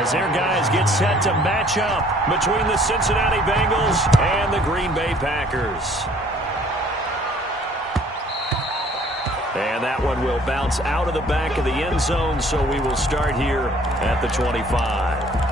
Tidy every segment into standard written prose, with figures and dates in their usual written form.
as their guys get set to match up between the Cincinnati Bengals and the Green Bay Packers. And that one will bounce out of the back of the end zone, so we will start here at the 25.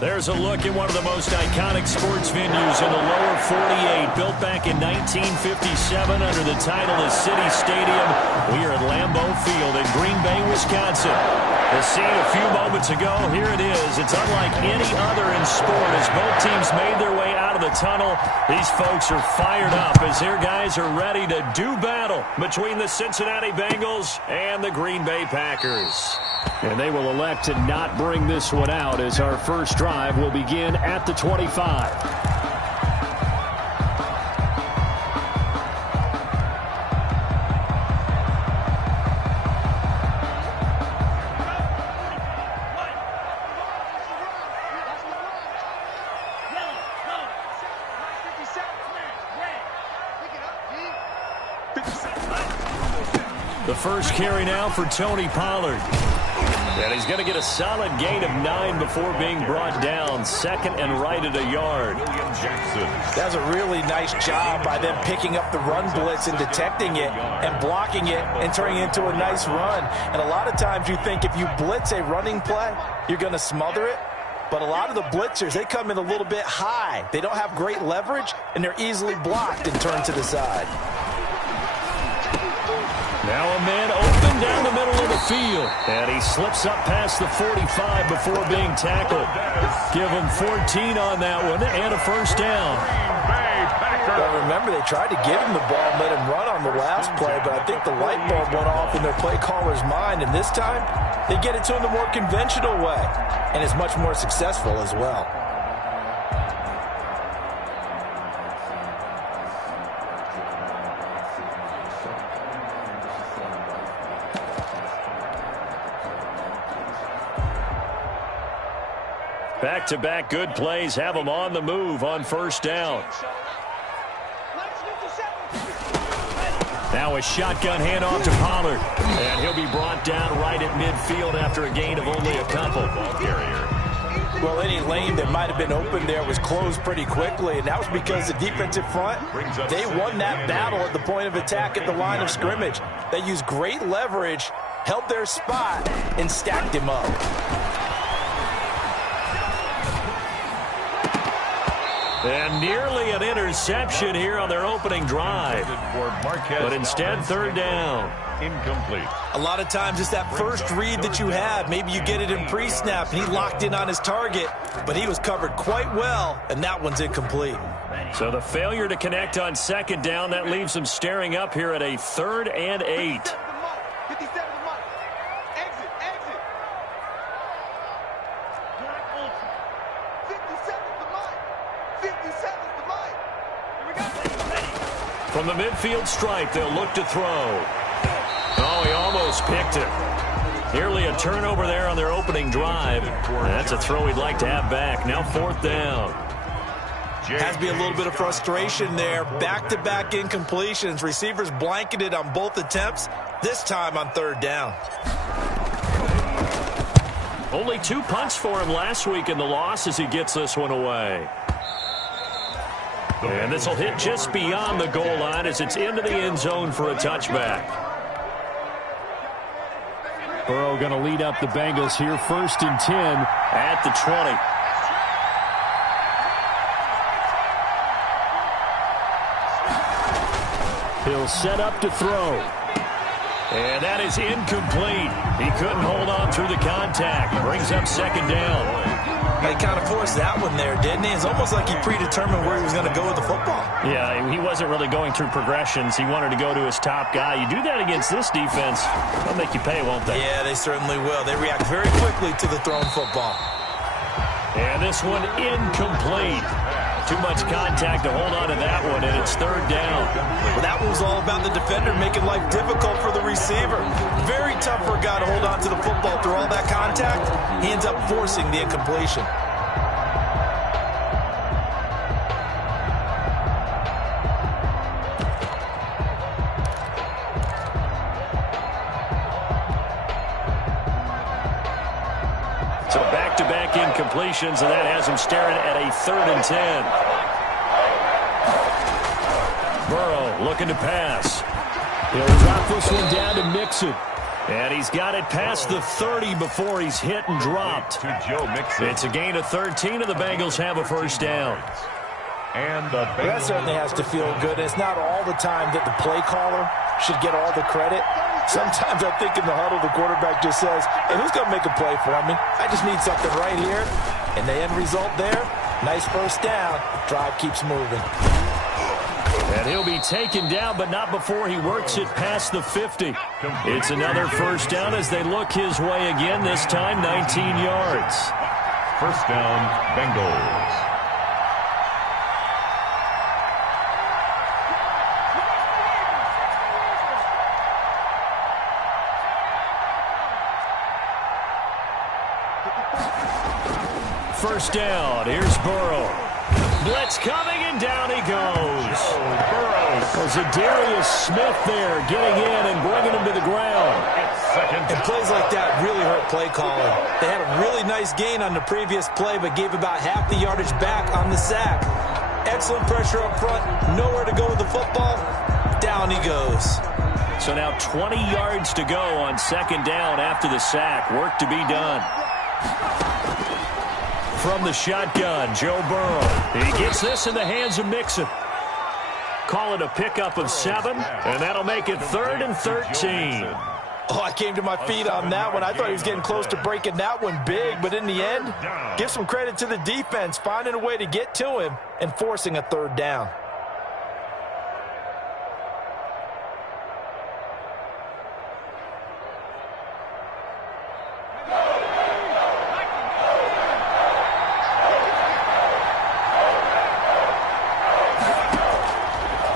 There's a look at one of the most iconic sports venues in the lower 48, built back in 1957 under the title of City Stadium. We are at Lambeau Field in Green Bay, Wisconsin. The scene a few moments ago, here it is. It's unlike any other in sport as both teams made their way out of the tunnel. These folks are fired up as their guys are ready to do battle between the Cincinnati Bengals and the Green Bay Packers. And they will elect to not bring this one out as our first drive will begin at the 25. The first carry now for Tony Pollard. And he's going to get a solid gain of 9 before being brought down. Second and right at a yard. That's a really nice job by them picking up the run blitz and detecting it and blocking it and turning it into a nice run. And a lot of times you think if you blitz a running play, you're going to smother it. But a lot of the blitzers, they come in a little bit high. They don't have great leverage, and they're easily blocked and turned to the side. Now a man open down the middle of the field. And he slips up past the 45 before being tackled. Give him 14 on that one and a first down. Well, remember, they tried to give him the ball and let him run on the last play, but I think the light bulb went off in their play caller's mind, and this time they get it to him the more conventional way, and it's much more successful as well. Back-to-back good plays have them on the move on first down. Now a shotgun handoff to Pollard. And he'll be brought down right at midfield after a gain of only a couple. Well, any lane that might have been open there was closed pretty quickly, and that was because the defensive front, they won that battle at the point of attack at the line of scrimmage. They used great leverage, held their spot, and stacked him up. And nearly an interception here on their opening drive. But instead, third down. Incomplete. A lot of times it's that first read that you have. Maybe you get it in pre-snap, and he locked in on his target, but he was covered quite well, and that one's incomplete. So the failure to connect on second down, that leaves him staring up here at a 3rd and 8. From the midfield stripe, they'll look to throw. Oh, he almost picked it. Nearly a turnover there on their opening drive. That's a throw he'd like to have back. Now 4th down. Has to be a little bit of frustration there. Back-to-back incompletions. Receivers blanketed on both attempts, this time on 3rd down. Only 2 punts for him last week in the loss as he gets this one away. And this will hit just beyond the goal line as it's into the end zone for a touchback. Burrow going to lead up the Bengals here, 1st and 10 at the 20. He'll set up to throw. And that is incomplete. He couldn't hold on through the contact. Brings up 2nd down. He kind of forced that one there, didn't he? It's almost like he predetermined where he was going to go with the football. Yeah, he wasn't really going through progressions. He wanted to go to his top guy. You do that against this defense, they'll make you pay, won't they? Yeah, they certainly will. They react very quickly to the thrown football. And this one incomplete. Too much contact to hold on to that one, and it's 3rd down. Well, that one was all about the defender making life difficult for the receiver. Very tough for a guy to hold on to the football through all that contact. He ends up forcing the incompletion. So back-to-back incompletions, and that has him staring at a 3rd and 10. Burrow looking to pass. He'll drop this one down to Mixon. And he's got it past the 30 before he's hit and dropped. To Joe Mixon. It's a gain of 13, and the Bengals have a 1st down. And the Bengals. That certainly has to feel good. It's not all the time that the play caller should get all the credit. Sometimes I think in the huddle, the quarterback just says, hey, who's going to make a play for me? I just need something right here. And the end result there, nice 1st down. Drive keeps moving. And he'll be taken down, but not before he works it past the 50. It's another 1st down as they look his way again, this time 19 yards. 1st down, Bengals. First down. Here's Burrow. Blitz coming, and down he goes. Burrow. There's a Darius Smith there getting in and bringing him to the ground. And plays like that really hurt play calling. They had a really nice gain on the previous play, but gave about half the yardage back on the sack. Excellent pressure up front. Nowhere to go with the football. Down he goes. So now 20 yards to go on second down after the sack. Work to be done. From the shotgun, Joe Burrow. He gets this in the hands of Mixon. Call it a pickup of 7, and that'll make it 3rd and 13. Oh, I came to my feet on that one. I thought he was getting close to breaking that one big, but in the end, give some credit to the defense, finding a way to get to him and forcing a 3rd down.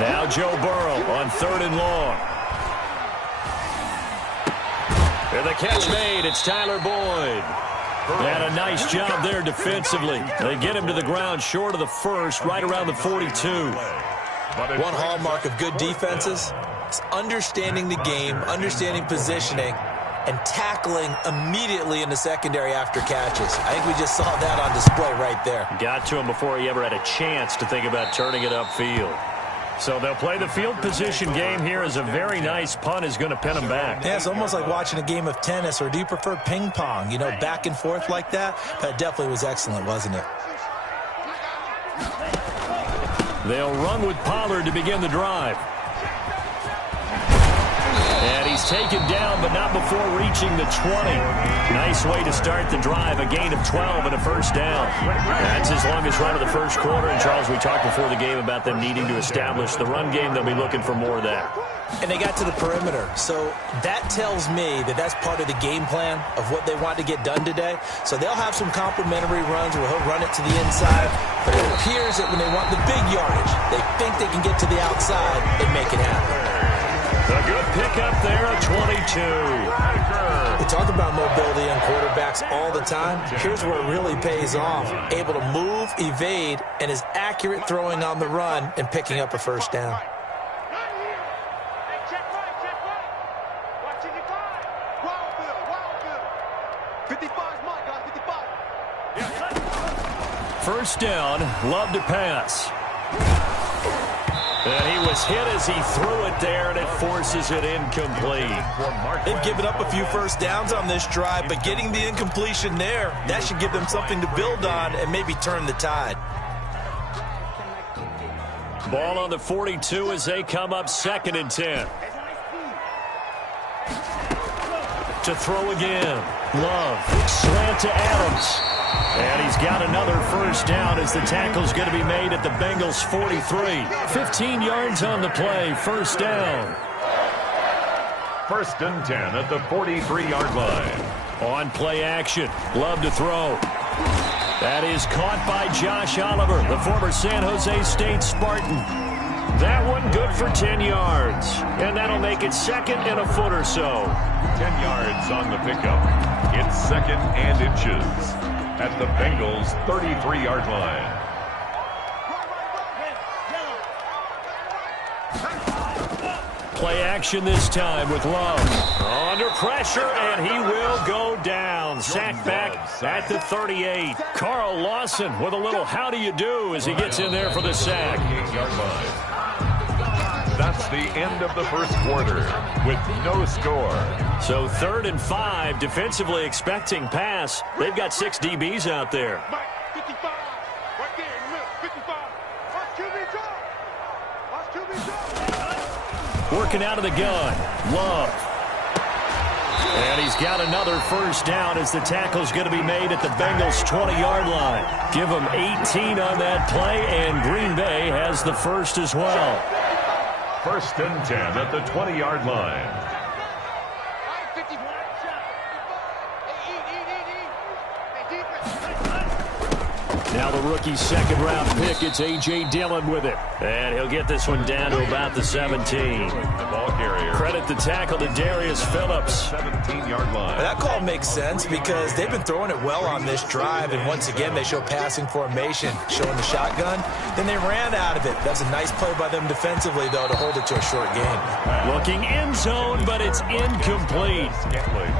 Now Joe Burrow on 3rd and long. And the catch made. It's Tyler Boyd. They had a nice job there defensively. They get him to the ground short of the first, right around the 42. One hallmark of good defenses is understanding the game, understanding positioning, and tackling immediately in the secondary after catches. I think we just saw that on display right there. Got to him before he ever had a chance to think about turning it upfield. So they'll play the field position game here as a very nice punt is going to pin them back. Yeah, it's almost like watching a game of tennis, or do you prefer ping pong? You know, back and forth like that? That definitely was excellent, wasn't it? They'll run with Pollard to begin the drive. And he's taken down, but not before reaching the 20. Nice way to start the drive, a gain of 12 and a 1st down. That's his longest run of the first quarter. And, Charles, we talked before the game about them needing to establish the run game. They'll be looking for more of that. And they got to the perimeter. So that tells me that that's part of the game plan of what they want to get done today. So they'll have some complementary runs where he'll run it to the inside. But it appears that when they want the big yardage, they think they can get to the outside and make it happen. A good pickup there at 22. We talk about mobility on quarterbacks all the time. Here's where it really pays off. Able to move, evade, and is accurate throwing on the run and picking up a 1st down. First down, Love to pass. And he was hit as he threw it there, and it forces it incomplete. They've given up a few 1st downs on this drive, but getting the incompletion there, that should give them something to build on and maybe turn the tide. Ball on the 42 as they come up 2nd and 10. To throw again. Love. Slant to Adams. And he's got another 1st down as the tackle's going to be made at the Bengals 43. 15 yards on the play. 1st down. 1st and 10 at the 43-yard line. On play action. Love to throw. That is caught by Josh Oliver, the former San Jose State Spartan. That one good for 10 yards. And that'll make it 2nd and a foot or so. 10 yards on the pickup. It's 2nd and inches at the Bengals 33-yard line. Play action this time with Love. Under pressure, and he will go down. Sacked back at the 38. Carl Lawson with a little how do you do as he gets in there for the sack. 8-yard line. That's the end of the first quarter with no score. So 3rd and 5, defensively expecting pass. They've got 6 DBs out there. Working out of the gun. Love. And he's got another 1st down as the tackle's going to be made at the Bengals 20-yard line. Give them 18 on that play, and Green Bay has the 1st as well. 1st and 10 at the 20-yard line. Now the rookie second-round pick, it's A.J. Dillon with it. And he'll get this one down to about the 17. The ball carrier. Credit the tackle to Darius Phillips. 17-yard line. That call makes sense because they've been throwing it well on this drive, and once again they show passing formation, showing the shotgun. Then they ran out of it. That's a nice play by them defensively, though, to hold it to a short game. Looking end zone, but it's incomplete.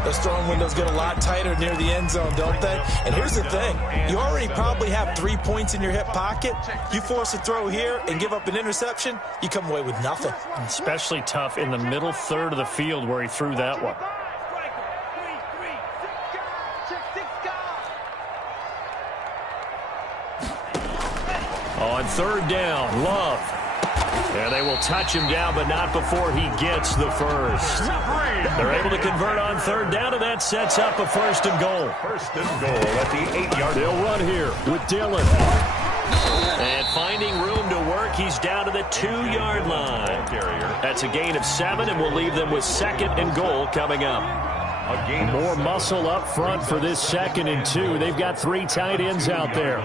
Those throwing windows get a lot tighter near the end zone, don't they? And here's the thing. You already probably have 3 points in your hip pocket. You force a throw here and give up an interception, you come away with nothing. Especially tough in the middle third of the field where he threw that one. On third down, Love. And they will touch him down, but not before he gets the first. They're able to convert on third down, and that sets up a first and goal. First and goal at the 8-yard line. They'll run here with Dillon. And finding room to work, he's down to the 2-yard line. That's a gain of 7, and we'll leave them with second and goal coming up. More muscle up front for this second and 2. They've got 3 tight ends out there.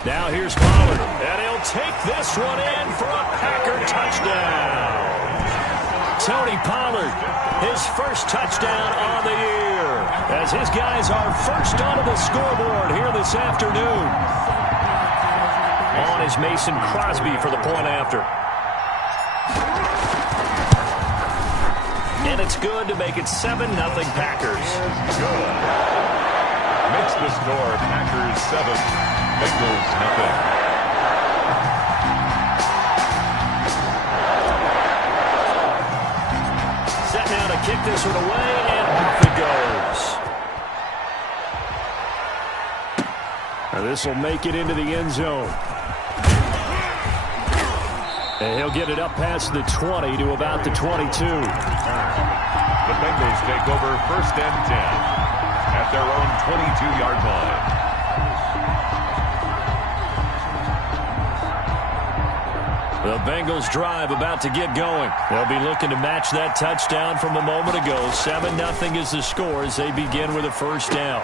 Now here's Pollard, and he'll take this one in for a Packer touchdown. Tony Pollard, his first touchdown on the year, as his guys are first onto the scoreboard here this afternoon. On is Mason Crosby for the point after. And it's good to make it 7-0 Packers. Good. Makes the score Packers 7. Bengals nothing. Set now to kick this one away, and off it goes. Now this will make it into the end zone. And he'll get it up past the 20 to about the 22. The Bengals take over first and 10 at their own 22-yard line. The Bengals drive about to get going. They'll be looking to match that touchdown from a moment ago. 7-0 is the score as they begin with a first down.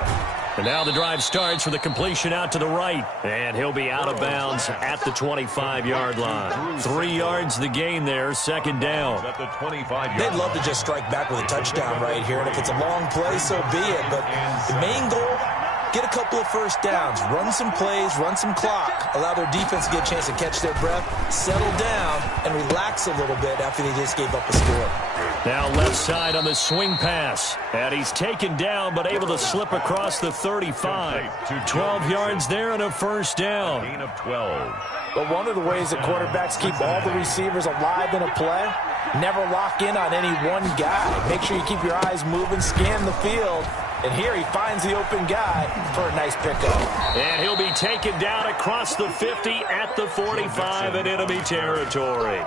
And now the drive starts with a completion out to the right. And he'll be out of bounds at the 25-yard line. 3 yards the gain there, second down. At the 25-yard They'd love to just strike back with a touchdown right here, and if it's a long play, so be it. But the main goal, get a couple of first downs, run some plays, run some clock, allow their defense to get a chance to catch their breath, settle down, and relax a little bit after they just gave up a score. Now left side on the swing pass. And he's taken down but able to slip across the 35. 12 yards there and a first down. gain of 12. But one of the ways that quarterbacks keep all the receivers alive in a play, never lock in on any one guy. Make sure you keep your eyes moving, scan the field. And here he finds the open guy for a nice pickup. And he'll be taken down across the 50 at the 45 in enemy territory.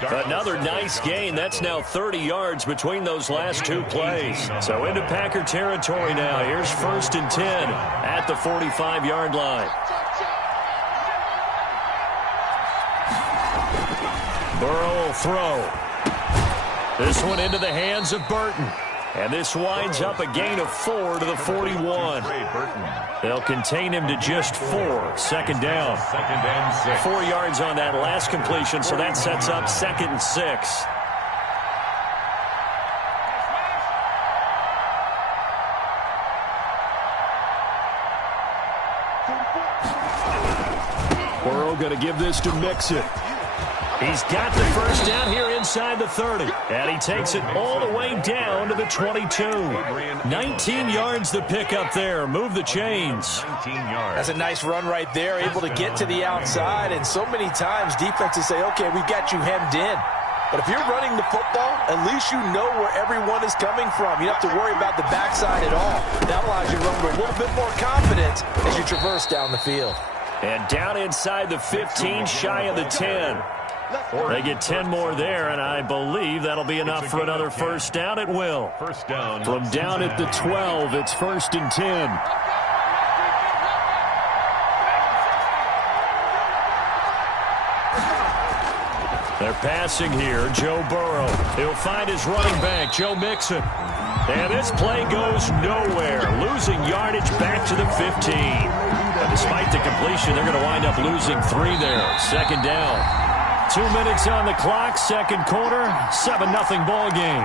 Another nice gain. That's now 30 yards between those last 2 plays. So into Packer territory now. Here's first and 10 at the 45-yard line. Burrow will throw. This one into the hands of Burton. And this winds up a gain of 4 to the 41. They'll contain him to just 4. Second down. Second and 6. 4 yards on that last completion, so that sets up second and 6. Burrow going to give this to Mixon. He's got the first down here inside the 30. And he takes it all the way down to the 22. 19 yards to pick up there. Move the chains. 19 yards. That's a nice run right there, able to get to the outside. And so many times defenses say, okay, we've got you hemmed in. But if you're running the football, at least you know where everyone is coming from. You don't have to worry about the backside at all. That allows you to run with a little bit more confidence as you traverse down the field. And down inside the 15, shy of the 10. They get 10 more there, and I believe that'll be enough for another first down. It will. First down. From down at the 12, it's first and 10. They're passing here. Joe Burrow. He'll find his running back, Joe Mixon. And this play goes nowhere. Losing yardage back to the 15. And Despite the completion, they're going to wind up losing 3 there. Second down. 2 minutes on the clock, second quarter, 7-0 ball game.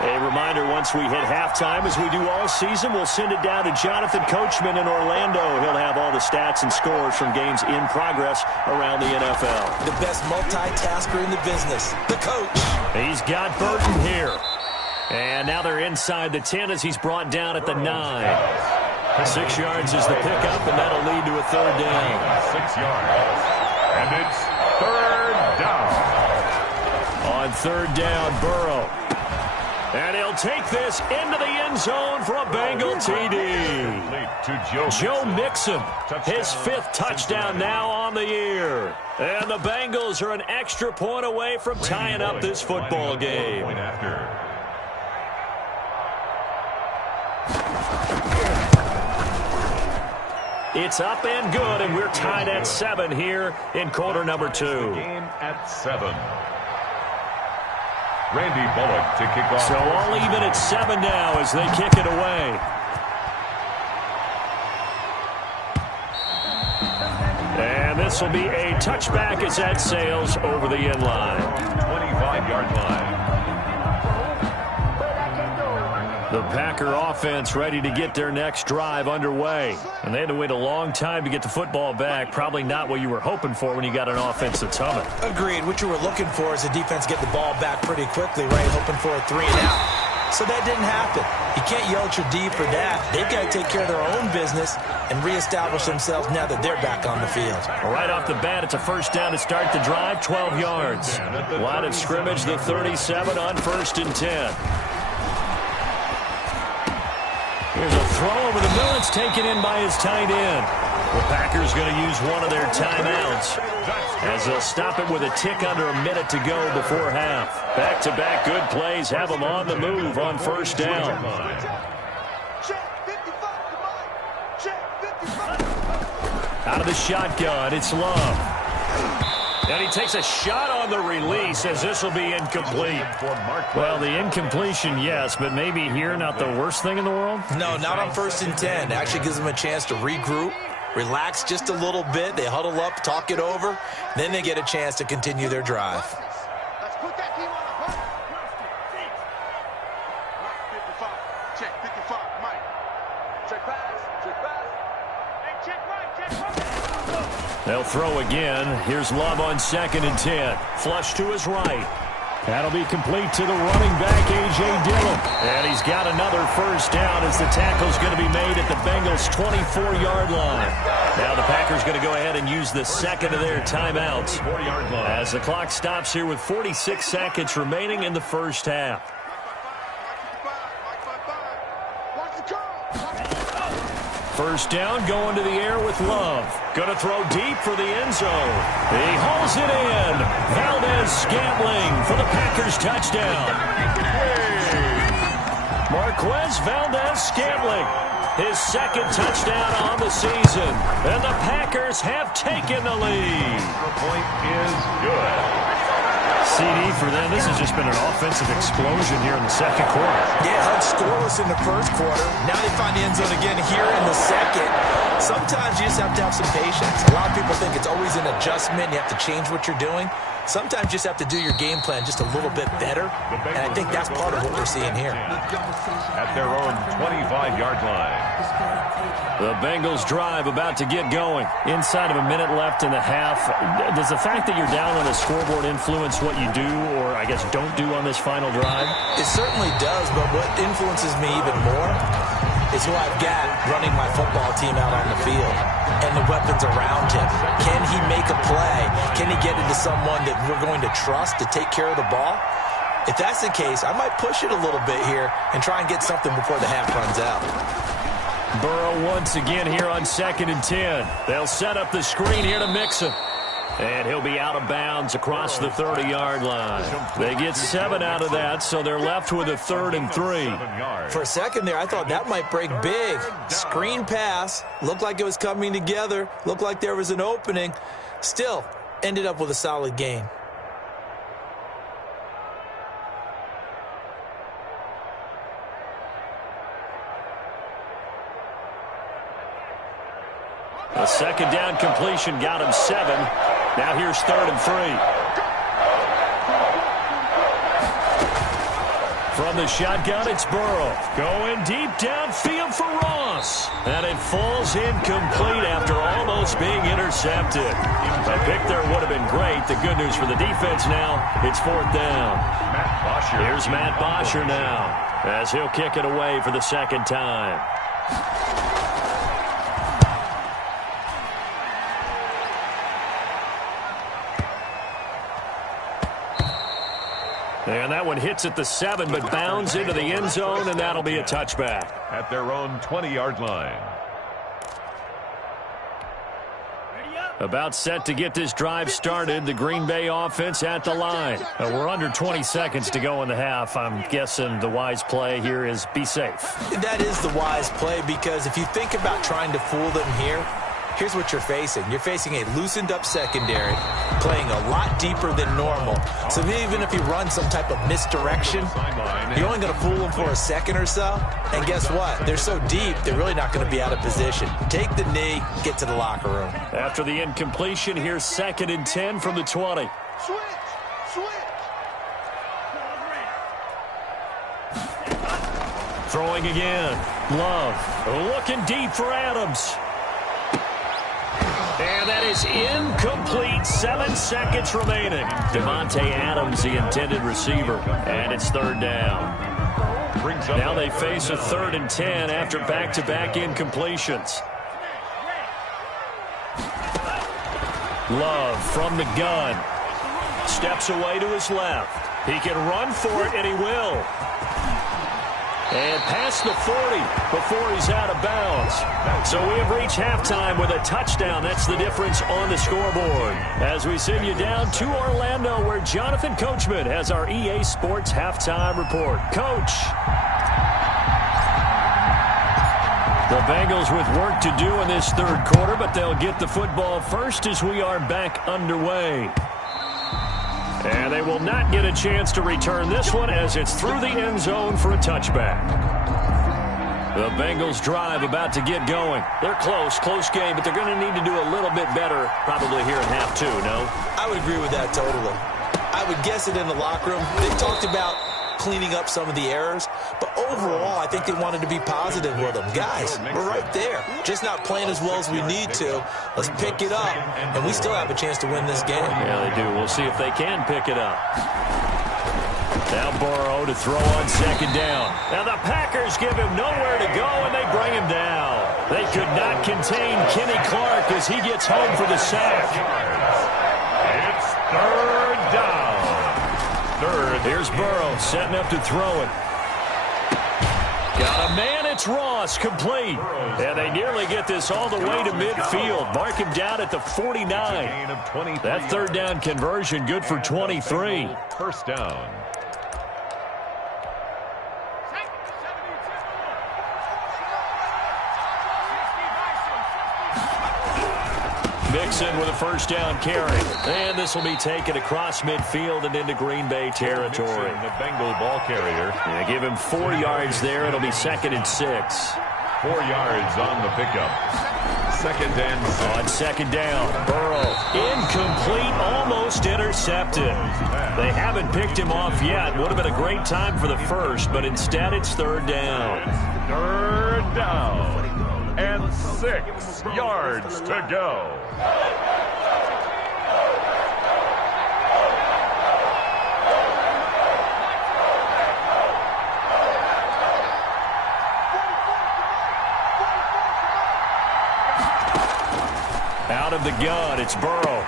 A reminder, once we hit halftime, as we do all season, we'll send it down to Jonathan Coachman in Orlando. He'll have all the stats and scores from games in progress around the NFL. The best multitasker in the business, the coach. He's got Burton here. And now they're inside the 10 as he's brought down at the 9. 6 yards is the pickup, and that'll lead to a third down. 6 yards. And it's third down. On third down, Burrow. And he'll take this into the end zone for a Bengal TD. Joe Mixon, his 5th touchdown now on the year. And the Bengals are an extra point away from tying up this football game. It's up and good, and we're tied at 7 here in quarter number 2. Game at 7. Randy Bullock to kick off. So all even at 7 now as they kick it away. And this will be a touchback as that sails over the end line. 25-yard line. The Packer offense ready to get their next drive underway. And they had to wait a long time to get the football back. Probably not what you were hoping for when you got an offense that's humming. Agreed. What you were looking for is the defense get the ball back pretty quickly, right? Hoping for a 3 and out. So that didn't happen. You can't yell at your D for that. They've got to take care of their own business and reestablish themselves now that they're back on the field. Right off the bat, it's a first down to start the drive, 12 yards. Line of scrimmage, the 37 on 1st and 10. Here's a throw over the middle. It's taken in by his tight end. The Packers going to use one of their timeouts as they'll stop it with a tick under a minute to go before half. Back-to-back good plays have them on the move on first down. Out of the shotgun, it's Love. And he takes a shot on the release as this will be incomplete. Well, the incompletion, yes, but maybe here not the worst thing in the world? No, not on 1st and 10. It actually gives them a chance to regroup, relax just a little bit. They huddle up, talk it over. Then they get a chance to continue their drive. Let's put that team on the front. Check 55, Mike. Check pass, check pass. Hey, check right, check right. They'll throw again. Here's Love on 2nd and 10. Flush to his right. That'll be complete to the running back, A.J. Dillon. And he's got another first down as the tackle's going to be made at the Bengals' 24-yard line. Now the Packers going to go ahead and use the second of their timeouts as the clock stops here with 46 seconds remaining in the first half. First down, going to the air with Love. Going to throw deep for the end zone. He hauls it in. Valdez-Scantling for the Packers touchdown. Marquez Valdez-Scantling, his 2nd touchdown on the season. And the Packers have taken the lead. The point is good. CD for them. This has just been an offensive explosion here in the second quarter. Yeah, held scoreless in the first quarter. Now they find the end zone again here in the second. Sometimes you just have to have some patience. A lot of people think it's always an adjustment. You have to change what you're doing. Sometimes you just have to do your game plan just a little bit better. And I think that's part of what we're seeing here. At their own 25-yard line. The Bengals drive about to get going. Inside of a minute left in the half. Does the fact that you're down on the scoreboard influence what you do or, I guess, don't do on this final drive? It certainly does, but what influences me even more is who I've got running my football team out on the field and the weapons around him. Can he make a play? Can he get into someone that we're going to trust to take care of the ball? If that's the case, I might push it a little bit here and try and get something before the half runs out. Burrow once again here on 2nd and 10. They'll set up the screen here to Mixon. And he'll be out of bounds across the 30-yard line. They get 7 out of that, so they're left with a 3rd and 3. For a second there, I thought that might break big. Screen pass. Looked like it was coming together. Looked like there was an opening. Still, ended up with a solid gain. A second down completion got him 7. Now here's 3rd and 3. From the shotgun, it's Burrow. Going deep downfield for Ross. And it falls incomplete after almost being intercepted. A pick there would have been great. The good news for the defense now, it's 4th down. Here's Matt Bosher now, as he'll kick it away for the second time. And that one hits at the 7, but bounds into the end zone, and that'll be a touchback. At their own 20-yard line. About set to get this drive started, the Green Bay offense at the line. We're under 20 seconds to go in the half. I'm guessing the wise play here is be safe. That is the wise play, because if you think about trying to fool them here, here's what you're facing. You're facing a loosened-up secondary, playing a lot deeper than normal. So even if you run some type of misdirection, you're only going to fool them for a second or so. And guess what? They're so deep, they're really not going to be out of position. Take the knee, get to the locker room. After the incompletion, here's 2nd and 10 from the 20. Throwing again. Love looking deep for Adams. And that is incomplete. 7 seconds remaining. Devontae Adams, the intended receiver. And it's 3rd down. Now they face a 3rd and 10 after back-to-back incompletions. Love from the gun. Steps away to his left. He can run for it, and he will. And past the 40 before he's out of bounds. So we have reached halftime with a touchdown. That's the difference on the scoreboard. As we send you down to Orlando, where Jonathan Coachman has our EA Sports halftime report. Coach. The Bengals with work to do in this 3rd quarter, but they'll get the football first as we are back underway. And they will not get a chance to return this one as it's through the end zone for a touchback. The Bengals drive about to get going. They're close game, but they're going to need to do a little bit better probably here in half 2, no? I would agree with that totally. I would guess it in the locker room. They talked about cleaning up some of the errors, but overall, I think they wanted to be positive with them. Guys, we're right there. Just not playing as well as we need to. Let's pick it up, and we still have a chance to win this game. Yeah, they do. We'll see if they can pick it up. Now Burrow to throw on 2nd down. Now the Packers give him nowhere to go, and they bring him down. They could not contain Kenny Clark as he gets home for the sack. It's 3rd down. Here's Burrow setting up to throw it. Got a man, it's Ross, complete. And they nearly get this all the way to midfield. Mark him down at the 49. That 3rd down conversion good for 23. 1st down. Mixon with a 1st down carry. And this will be taken across midfield and into Green Bay territory. The Bengal ball carrier. Yeah, give him 4 yards there. It'll be 2nd and 6. 4 yards on the pickup. 2nd and 6. On 2nd down, Burrow. Incomplete, almost intercepted. They haven't picked him off yet. Would have been a great time for the first, but instead it's 3rd down. 3rd down. And 6 yards to go. Out of the gun, it's Burrow.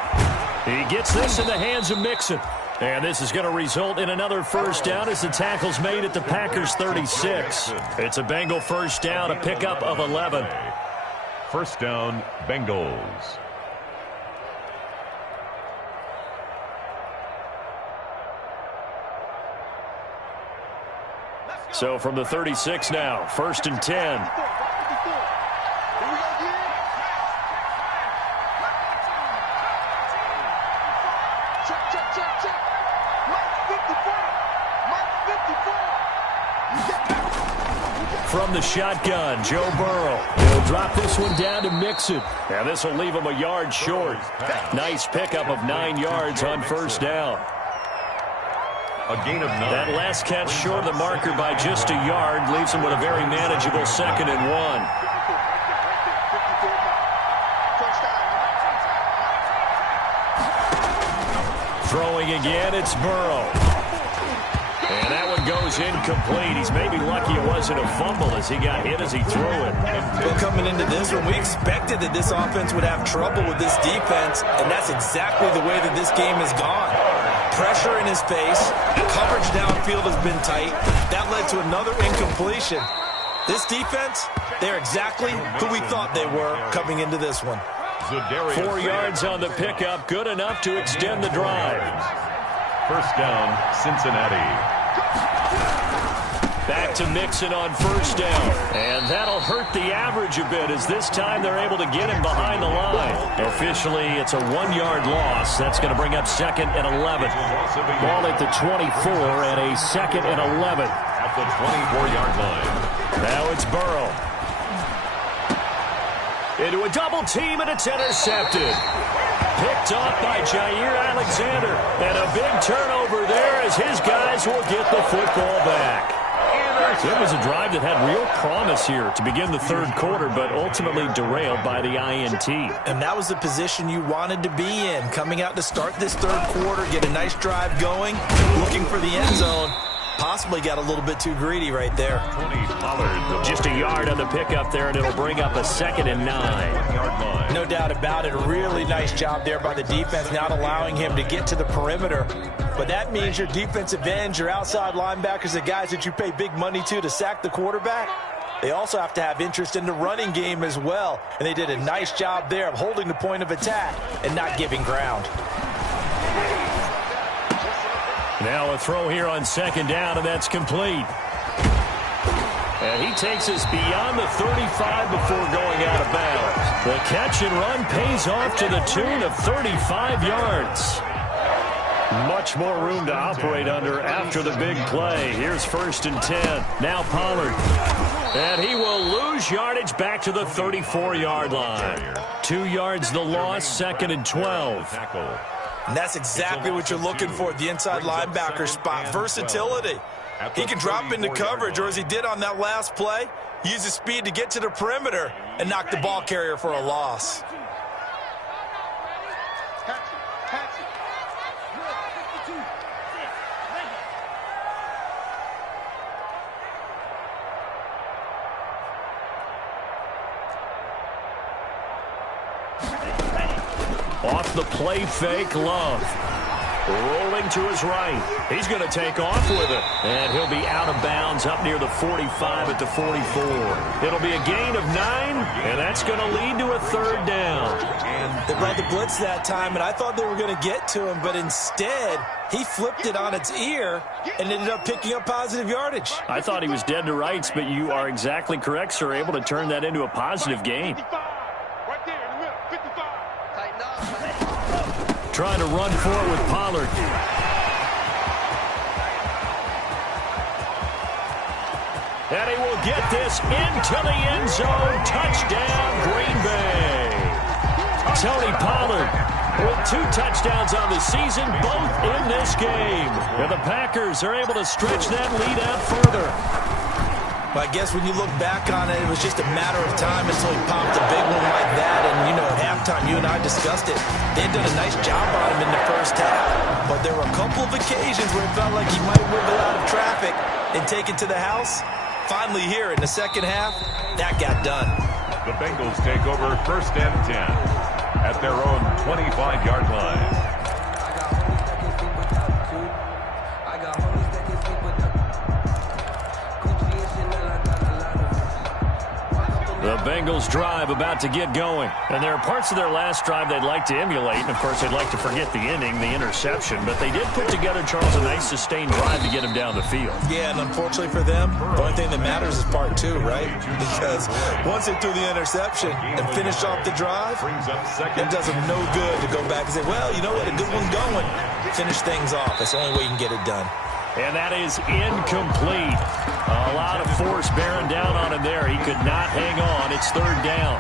He gets this in the hands of Mixon. And this is going to result in another 1st down as the tackle's made at the Packers 36. It's a Bengal 1st down, a pickup of 11. 1st down, Bengals. So from the 36 now, 1st and 10. from the shotgun. Joe Burrow. He'll drop this one down to Mixon. And this will leave him a yard short. Nice pickup of 9 yards on first down. A gain of 9. That last catch short of the marker by just a yard leaves him with a very manageable 2nd and 1. Throwing again, it's Burrow. And that one goes incomplete. He's maybe lucky it wasn't a fumble as he got hit as he threw it. Well, coming into this one, we expected that this offense would have trouble with this defense, and that's exactly the way that this game has gone. Pressure in his face, coverage downfield has been tight. That led to another incompletion. This defense, they're exactly who we thought they were coming into this one. 4 yards on the pickup, good enough to extend the drive. First down, Cincinnati. Back to Mixon on first down. And that'll hurt the average a bit as this time they're able to get him behind the line. Officially, it's a 1-yard loss. That's going to bring up 2nd and 11. Ball at the 24 and a 2nd and 11. At the 24-yard line. Now it's Burrow. Into a double team, and it's intercepted. Picked off by Jair Alexander. And a big turnover there as his guys will get the football back. It was a drive that had real promise here to begin the third quarter, but ultimately derailed by the INT. And that was the position you wanted to be in. Coming out to start this third quarter, get a nice drive going, looking for the end zone. Possibly got a little bit too greedy right there. Just a yard on the pickup there, and it'll bring up a 2nd and 9. No doubt about it. A really nice job there by the defense, not allowing him to get to the perimeter. But that means your defensive ends, your outside linebackers, the guys that you pay big money to sack the quarterback, they also have to have interest in the running game as well. And they did a nice job there of holding the point of attack and not giving ground. Now a throw here on 2nd down, and that's complete. And he takes us beyond the 35 before going out of bounds. The catch and run pays off to the tune of 35 yards. Much more room to operate under after the big play. Here's 1st and 10. Now Pollard. And he will lose yardage back to the 34-yard line. 2 yards the loss, 2nd and 12. And that's exactly what you're looking for at the inside linebacker spot. Versatility. He can drop into coverage, or as he did on that last play, use his speed to get to the perimeter and knock the ball carrier for a loss. Off the play fake, Love. Rolling to his right. He's going to take off with it. And he'll be out of bounds up near the 45 at the 44. It'll be a gain of 9, and that's going to lead to a 3rd down. They brought the blitz that time, and I thought they were going to get to him, but instead, he flipped it on its ear and ended up picking up positive yardage. I thought he was dead to rights, but you are exactly correct, sir. Able to turn that into a positive gain. Trying to run for it with Pollard. And he will get this into the end zone. Touchdown, Green Bay. Tony Pollard with 2 touchdowns on the season, both in this game. And the Packers are able to stretch that lead out further. But I guess when you look back on it, it was just a matter of time until he popped a big one like that. And, at halftime, you and I discussed it. They had done a nice job on him in the first half. But there were a couple of occasions where it felt like he might wiggle out of traffic and take it to the house. Finally here in the second half, that got done. The Bengals take over 1st and 10 at their own 25-yard line. The Bengals drive about to get going. And there are parts of their last drive they'd like to emulate. And, of course, they'd like to forget the ending, the interception. But they did put together, Charles, a nice sustained drive to get him down the field. Yeah, and unfortunately for them, the only thing that matters is part 2, right? Because once they threw the interception and finished off the drive, it does them no good to go back and say, well, you know what, a good one's going. Finish things off. That's the only way you can get it done. And that is incomplete. A lot of force bearing down on him there. He could not hang on. It's third down.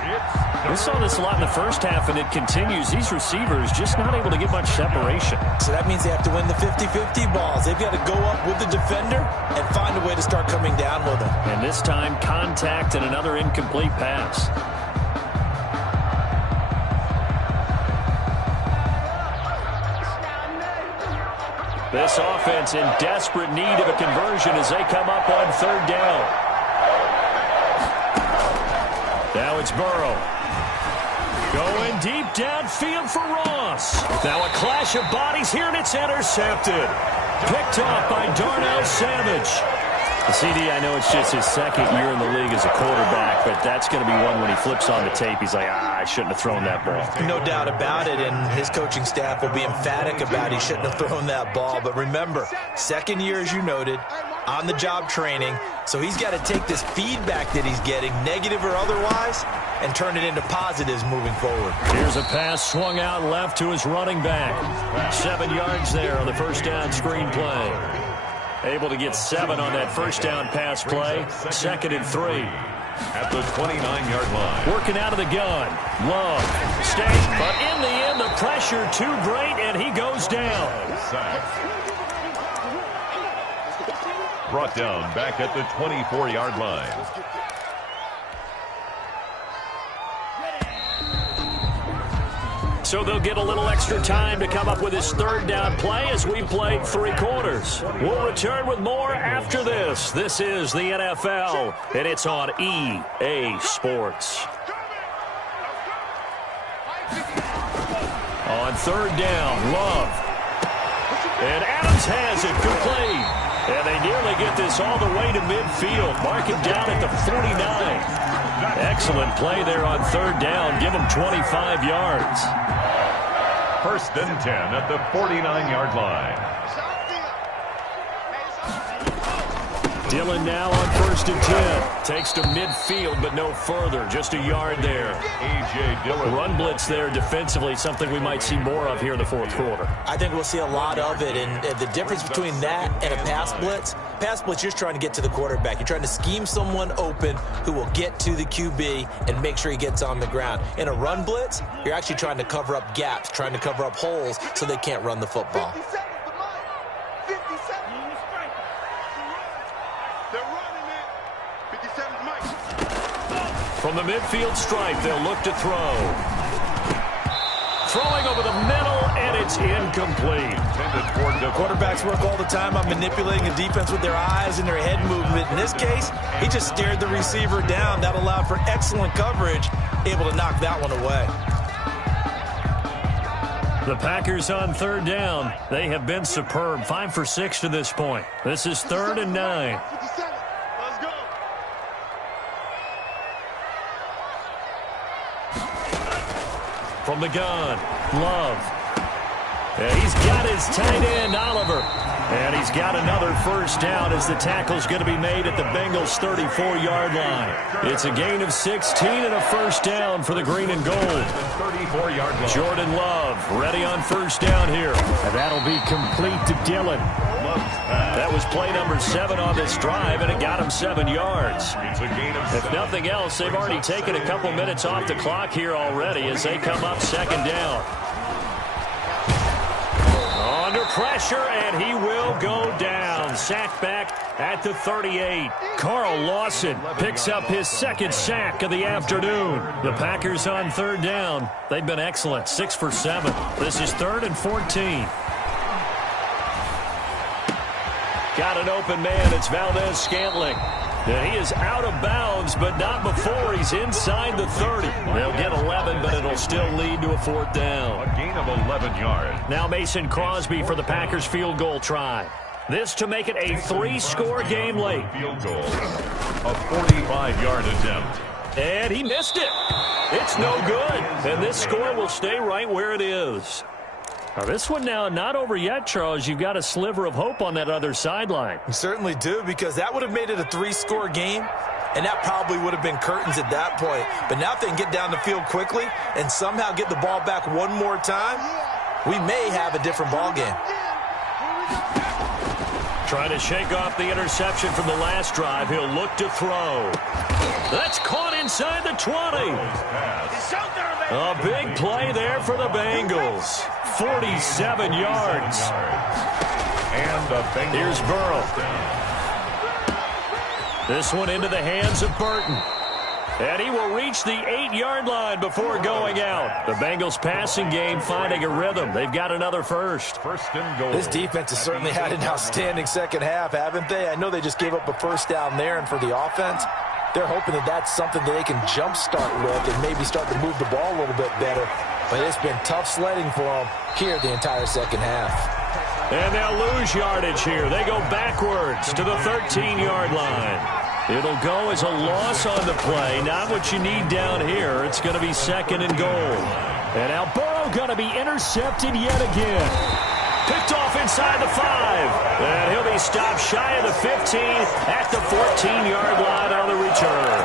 We saw this a lot in the first half, and it continues. These receivers just not able to get much separation. So that means they have to win the 50-50 balls. They've got to go up with the defender and find a way to start coming down with them. And this time, contact and another incomplete pass. This offense in desperate need of a conversion as they come up on third down. Now it's Burrow. Going deep downfield for Ross. Now a clash of bodies here, and it's intercepted. Picked off by Darnell Savage. CD, I know it's just his second year in the league as a quarterback, but that's going to be one when he flips on the tape. He's like, I shouldn't have thrown that ball. No doubt about it, and his coaching staff will be emphatic about he shouldn't have thrown that ball. But remember, second year, as you noted, on-the-job training, so he's got to take this feedback that he's getting, negative or otherwise, and turn it into positives moving forward. Here's a pass swung out left to his running back. 7 yards there on the first down screen play. Able to get 7 on that first down pass play. 2nd and 3. At the 29-yard line. Working out of the gun. Love. Stays, but in the end, the pressure too great, and he goes down. Brought down back at the 24-yard line. So they'll get a little extra time to come up with his third down play as we played 3 quarters. We'll return with more after this. This is the NFL, and it's on EA Sports. On third down, Love. And Adams has it, complete. And they nearly get this all the way to midfield. Mark him down at the 49. Excellent play there on third down. Give him 25 yards. 1st and 10 at the 49-yard line. Dillon now on 1st and 10. Takes to midfield, but no further. Just a yard there. A.J. Dillon. Run blitz there defensively, something we might see more of here in the 4th quarter. I think we'll see a lot of it, and the difference between that and a pass blitz, you're just trying to get to the quarterback. You're trying to scheme someone open who will get to the QB and make sure he gets on the ground. In a run blitz, you're actually trying to cover up gaps, trying to cover up holes so they can't run the football. From the midfield stripe, they'll look to throw. Throwing over the middle, and it's incomplete. Quarterbacks work all the time on manipulating a defense with their eyes and their head movement. In this case, he just stared the receiver down. That allowed for excellent coverage, able to knock that one away. The Packers on third down. They have been superb. 5 for 6 to this point. This is 3rd and 9. From the gun, Love. And he's got his tight end, Oliver. And he's got another first down as the tackle's going to be made at the Bengals' 34-yard line. It's a gain of 16 and a first down for the green and gold. 34-yard line. Jordan Love ready on first down here. And that'll be complete to Dillon. That was play number 7 on this drive, and it got him 7 yards. It's a gain of 7. If nothing else, they've already taken a couple minutes off the clock here already as they come up 2nd down. Under pressure, and he will go down. Sacked back at the 38. Carl Lawson picks up his 2nd sack of the afternoon. The Packers on third down. They've been excellent, 6 for 7. This is 3rd and 14. Got an open man. It's Valdez-Scantling. And he is out of bounds, but not before he's inside the 30. They'll get 11, but it'll still lead to a 4th down. A gain of 11 yards. Now Mason Crosby for the Packers field goal try. This to make it a 3-score game late. Field goal. A 45-yard attempt. And he missed it. It's no good. And this score will stay right where it is. Now this one now not over yet, Charles. You've got a sliver of hope on that other sideline. You certainly do, because that would have made it a 3-score game, and that probably would have been curtains at that point. But now if they can get down the field quickly and somehow get the ball back one more time, we may have a different ball game. Trying to shake off the interception from the last drive. He'll look to throw. That's caught inside the 20. A big play there for the Bengals. 47 yards. And the Bengals. Here's Burrow. This one into the hands of Burton. And he will reach the 8-yard line before going out. The Bengals passing game finding a rhythm. They've got another first. First and goal. This defense has certainly had an outstanding second half, haven't they? I know they just gave up a first down there, and for the offense, they're hoping that that's something that they can jumpstart with and maybe start to move the ball a little bit better. But it's been tough sledding for them here the entire second half. And they'll lose yardage here. They go backwards to the 13-yard line. It'll go as a loss on the play. Not what you need down here. It's going to be second and goal. And now Burrow going to be intercepted yet again. Picked off inside the 5. And he'll be stopped shy of the 15 at the 14-yard line on the return.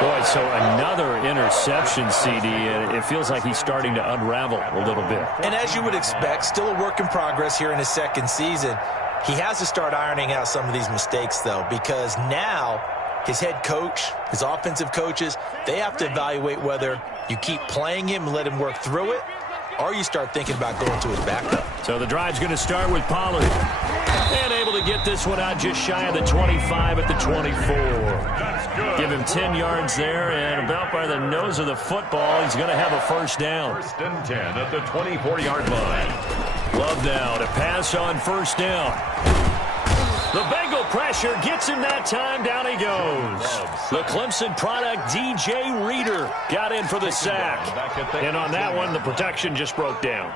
Boy, so another interception, CD, and it feels like he's starting to unravel a little bit. And as you would expect, still a work in progress here in his second season. He has to start ironing out some of these mistakes, though, because now his head coach, his offensive coaches, they have to evaluate whether you keep playing him and let him work through it, or you start thinking about going to his backup. So the drive's going to start with Pollard. And able to get this one out just shy of the 25 at the 24. Give him 10 yards there, and about by the nose of the football, he's going to have a first down. First and 10 at the 24-yard line. Love now to pass on first down. The Bengal pressure gets him that time. Down he goes. The Clemson product, DJ Reader, got in for the sack. And on that one, the protection just broke down.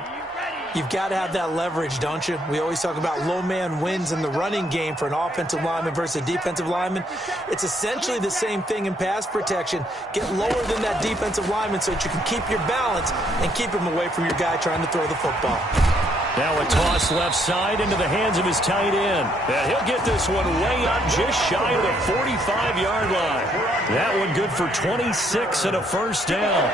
You've got to have that leverage, don't you? We always talk about low man wins in the running game for an offensive lineman versus a defensive lineman. It's essentially the same thing in pass protection. Get lower than that defensive lineman so that you can keep your balance and keep him away from your guy trying to throw the football. Now a toss left side into the hands of his tight end. And he'll get this one way up just shy of the 45-yard line. That one good for 26 and a first down.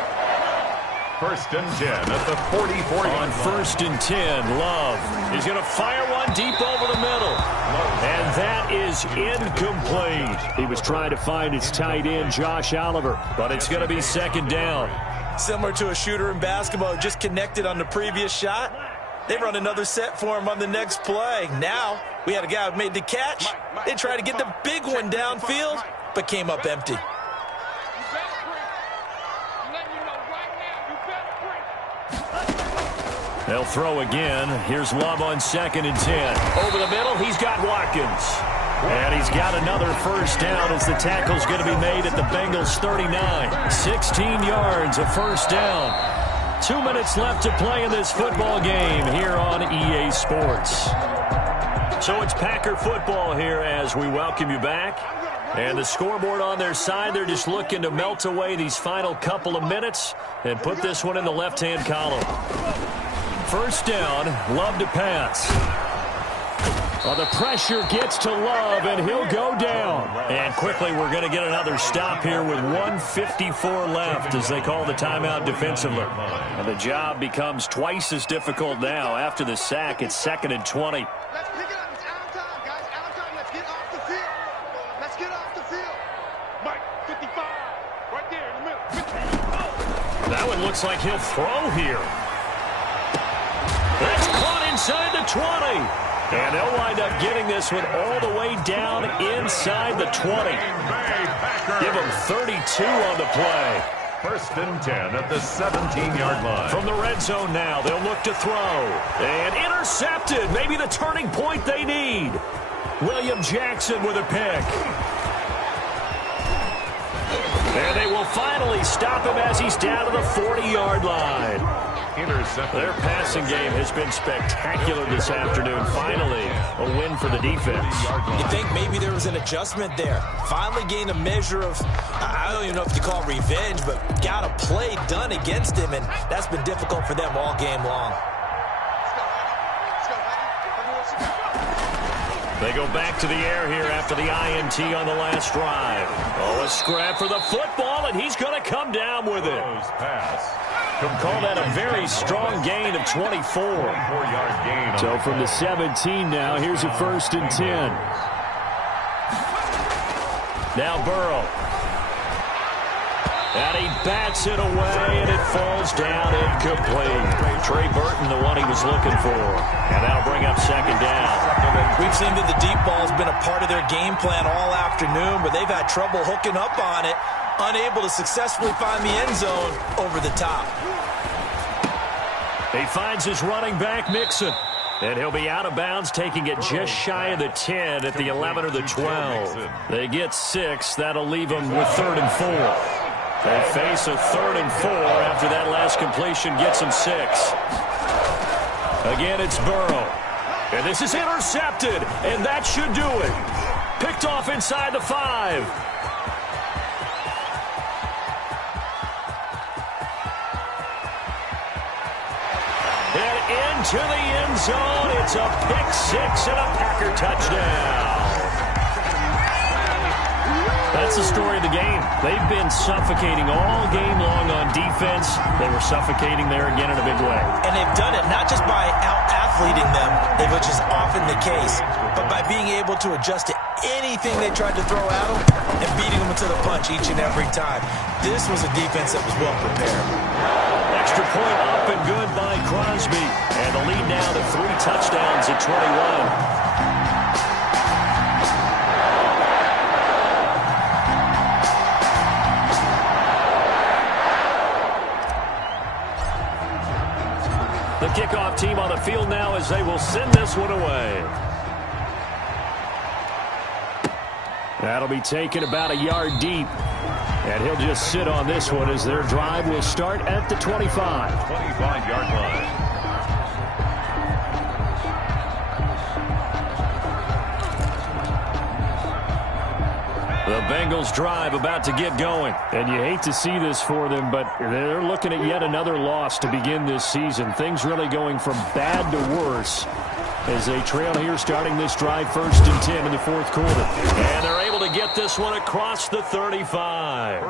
First and 10 at the 44-yard line. On first and 10, Love. He's going to fire one deep over the middle. And that is incomplete. He was trying to find his tight end, Josh Oliver. But it's going to be second down. Similar to a shooter in basketball who just connected on the previous shot. They run another set for him on the next play. Now, we had a guy who made the catch. They tried to get the big one downfield, but came up empty. They'll throw again. Here's Love on second and 10. Over the middle, he's got Watkins. And he's got another first down as the tackle's going to be made at the Bengals 39. 16 yards, a first down. 2 minutes left to play in this football game here on EA Sports. So it's Packer football here as we welcome you back. And the scoreboard on their side, they're just looking to melt away these final couple of minutes and put this one in the left-hand column. First down, Love to pass. Well, the pressure gets to Love, and he'll go down. And quickly, we're going to get another stop here with 1:54 left as they call the timeout defensively. And the job becomes twice as difficult now. After the sack, it's second and 20. Let's pick it up. It's out of time, guys. Out of time. Let's get off the field. Let's get off the field. Mike, 55. Right there in the middle. That one looks like he'll throw here. That's caught inside the 20. And they'll wind up getting this one all the way down inside the 20. Give them 32 on the play. First and 10 at the 17-yard line. From the red zone now, they'll look to throw. And intercepted. Maybe the turning point they need. William Jackson with a pick. And they will finally stop him as he's down to the 40-yard line. Intercepted. Their passing game has been spectacular this afternoon. Finally, a win for the defense. You think maybe there was an adjustment there. Finally gained a measure of, I don't even know if you call it revenge, but got a play done against him, and that's been difficult for them all game long. They go back to the air here after the INT on the last drive. Oh, a scrap for the football, and he's going to come down with it. Pass. Call that a very strong gain of 24. 4-yard gain. So from the 17 now, here's a 1st and 10. Now Burrow. And he bats it away, and it falls down incomplete. Trey Burton, the one he was looking for. And that'll bring up 2nd down. We've seen that the deep ball has been a part of their game plan all afternoon, but they've had trouble hooking up on it, unable to successfully find the end zone over the top. He finds his running back, Mixon. And he'll be out of bounds, taking it just shy of the 10 at the 11 or the 12. They get 6. That'll leave them with 3rd and 4. They face a 3rd and 4 after that last completion gets them 6. Again, it's Burrow. And this is intercepted, and that should do it. Picked off inside the 5. And into the end zone. It's a pick 6 and a Packer touchdown. That's the story of the game. They've been suffocating all game long on defense. They were suffocating there again in a big way. And they've done it not just by out-athleting them, which is often the case, but by being able to adjust to anything they tried to throw at them and beating them to the punch each and every time. This was a defense that was well prepared. Extra point up and good by Crosby. And the lead now to 3 touchdowns at 21. The kickoff team on the field now as they will send this one away. That'll be taken about a yard deep. And he'll just sit on this one as their drive will start at the 25. 25-yard line. The Bengals drive about to get going. And you hate to see this for them, but they're looking at yet another loss to begin this season. Things really going from bad to worse as they trail here starting this drive 1st and 10 in the 4th quarter. And they're able to get this one across the 35.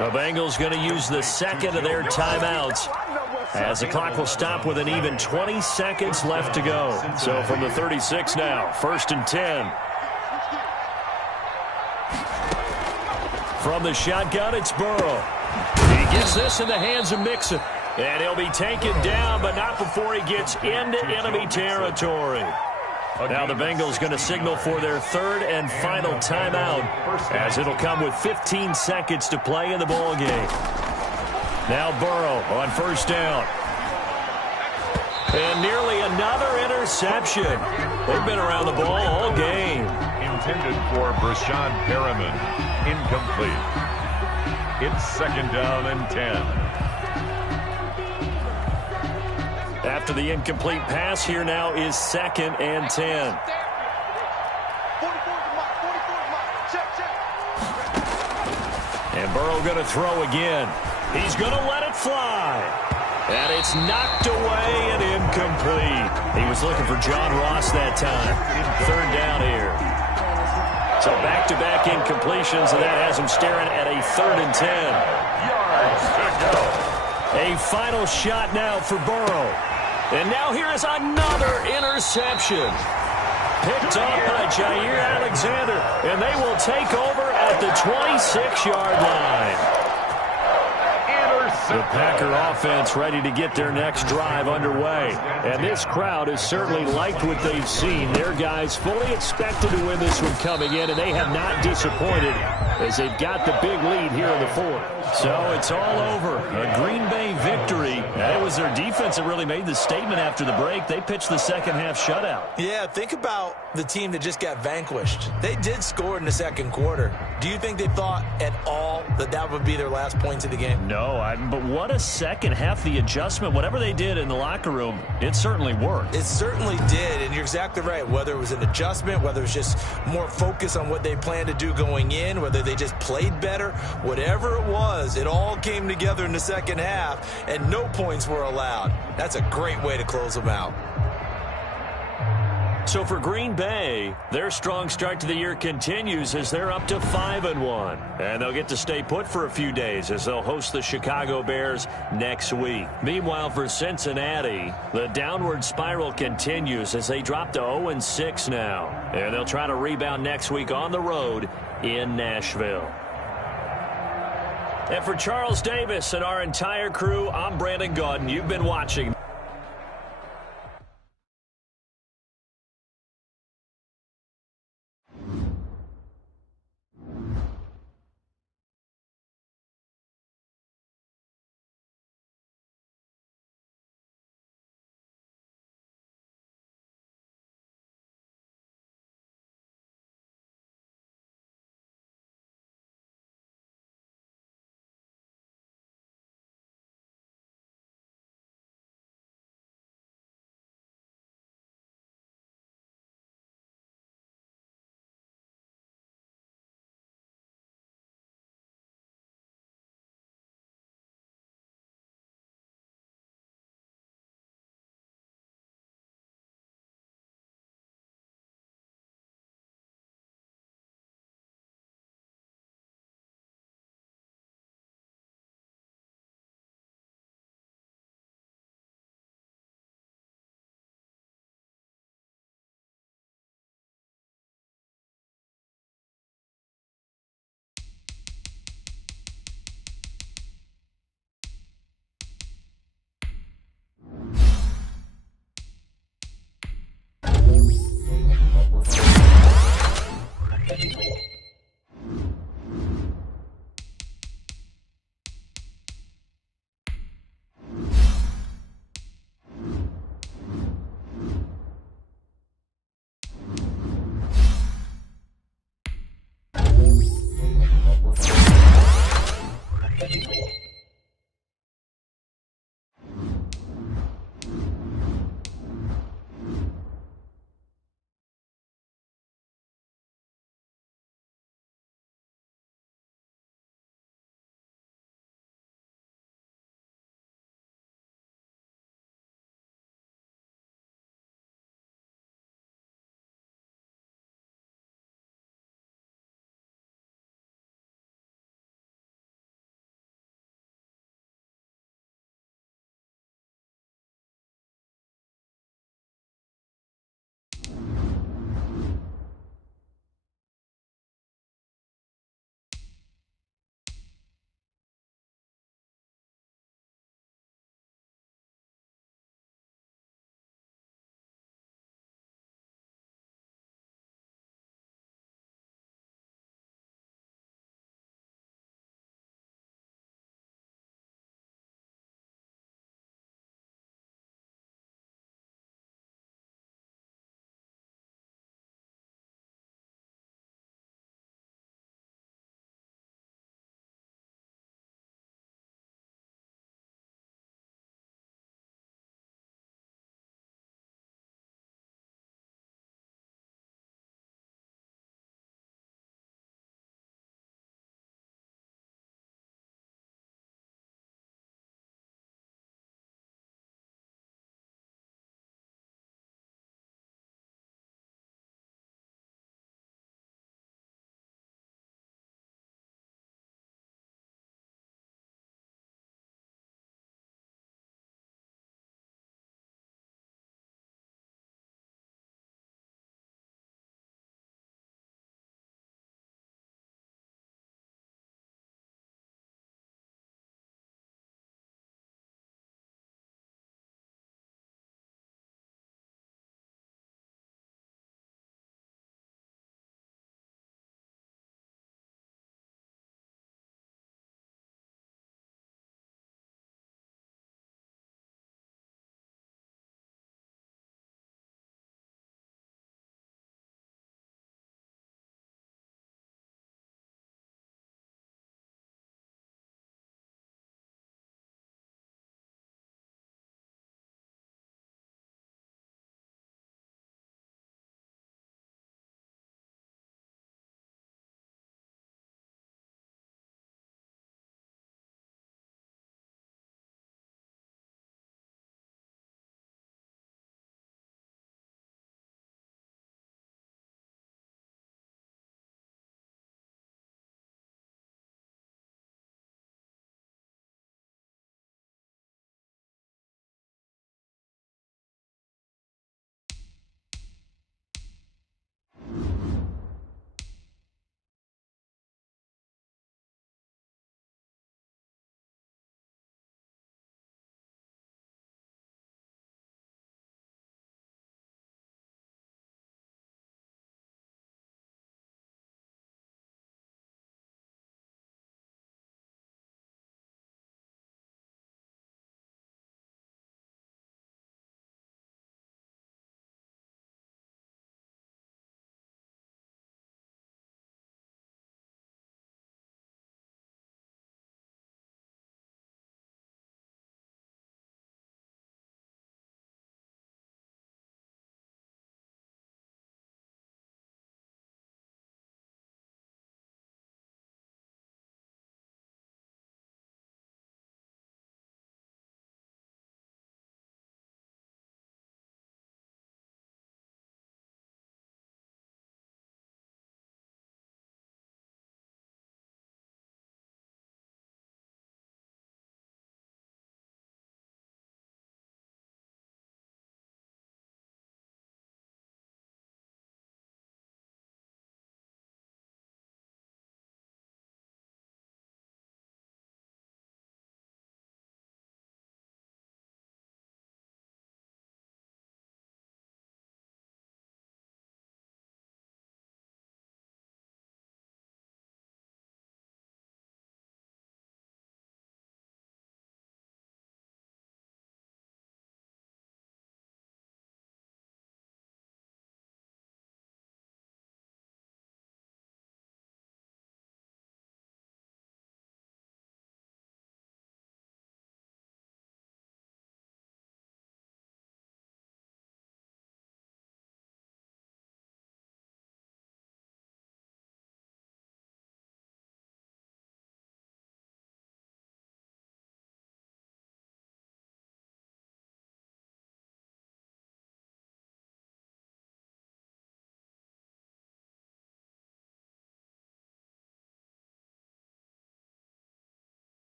The Bengals going to use the 2nd of their timeouts as the clock will stop with an even 20 seconds left to go. So from the 36 now, 1st and 10. From the shotgun, it's Burrow. He gets this in the hands of Mixon. And he'll be taken down, but not before he gets into enemy territory. Now the Bengals going to signal for their 3rd and final timeout as it'll come with 15 seconds to play in the ball game. Now Burrow on 1st down. And nearly another interception. They've been around the ball all game. Intended for Brashad Perriman. Incomplete. It's 2nd down and 10. After the incomplete pass, here now is 2nd and 10. And Burrow going to throw again. He's going to let it fly. And it's knocked away and incomplete. He was looking for John Ross that time. 3rd down here. So back-to-back incompletions, and that has him staring at a 3rd and 10. Yards to go. A final shot now for Burrow. And now here is another interception. Picked up by Jair Alexander, and they will take over at the 26-yard line. The Packer offense ready to get their next drive underway. And this crowd has certainly liked what they've seen. Their guys fully expected to win this one coming in, and they have not disappointed as they've got the big lead here in the 4th. So it's all over. A Green Bay victory. And it was their defense that really made the statement after the break. They pitched the second-half shutout. Yeah, think about the team that just got vanquished. They did score in the 2nd quarter. Do you think they thought at all that that would be their last points of the game? No, but what a second half. The adjustment, whatever they did in the locker room, it certainly worked. It certainly did, and you're exactly right. Whether it was an adjustment, whether it was just more focus on what they planned to do going in, whether they just played better, whatever it was, it all came together in the 2nd half, and no points were allowed. That's a great way to close them out. So for Green Bay, their strong start to the year continues as they're up to 5-1. And they'll get to stay put for a few days as they'll host the Chicago Bears next week. Meanwhile, for Cincinnati, the downward spiral continues as they drop to 0-6 now. And they'll try to rebound next week on the road in Nashville. And for Charles Davis and our entire crew, I'm Brandon Gaudin. You've been watching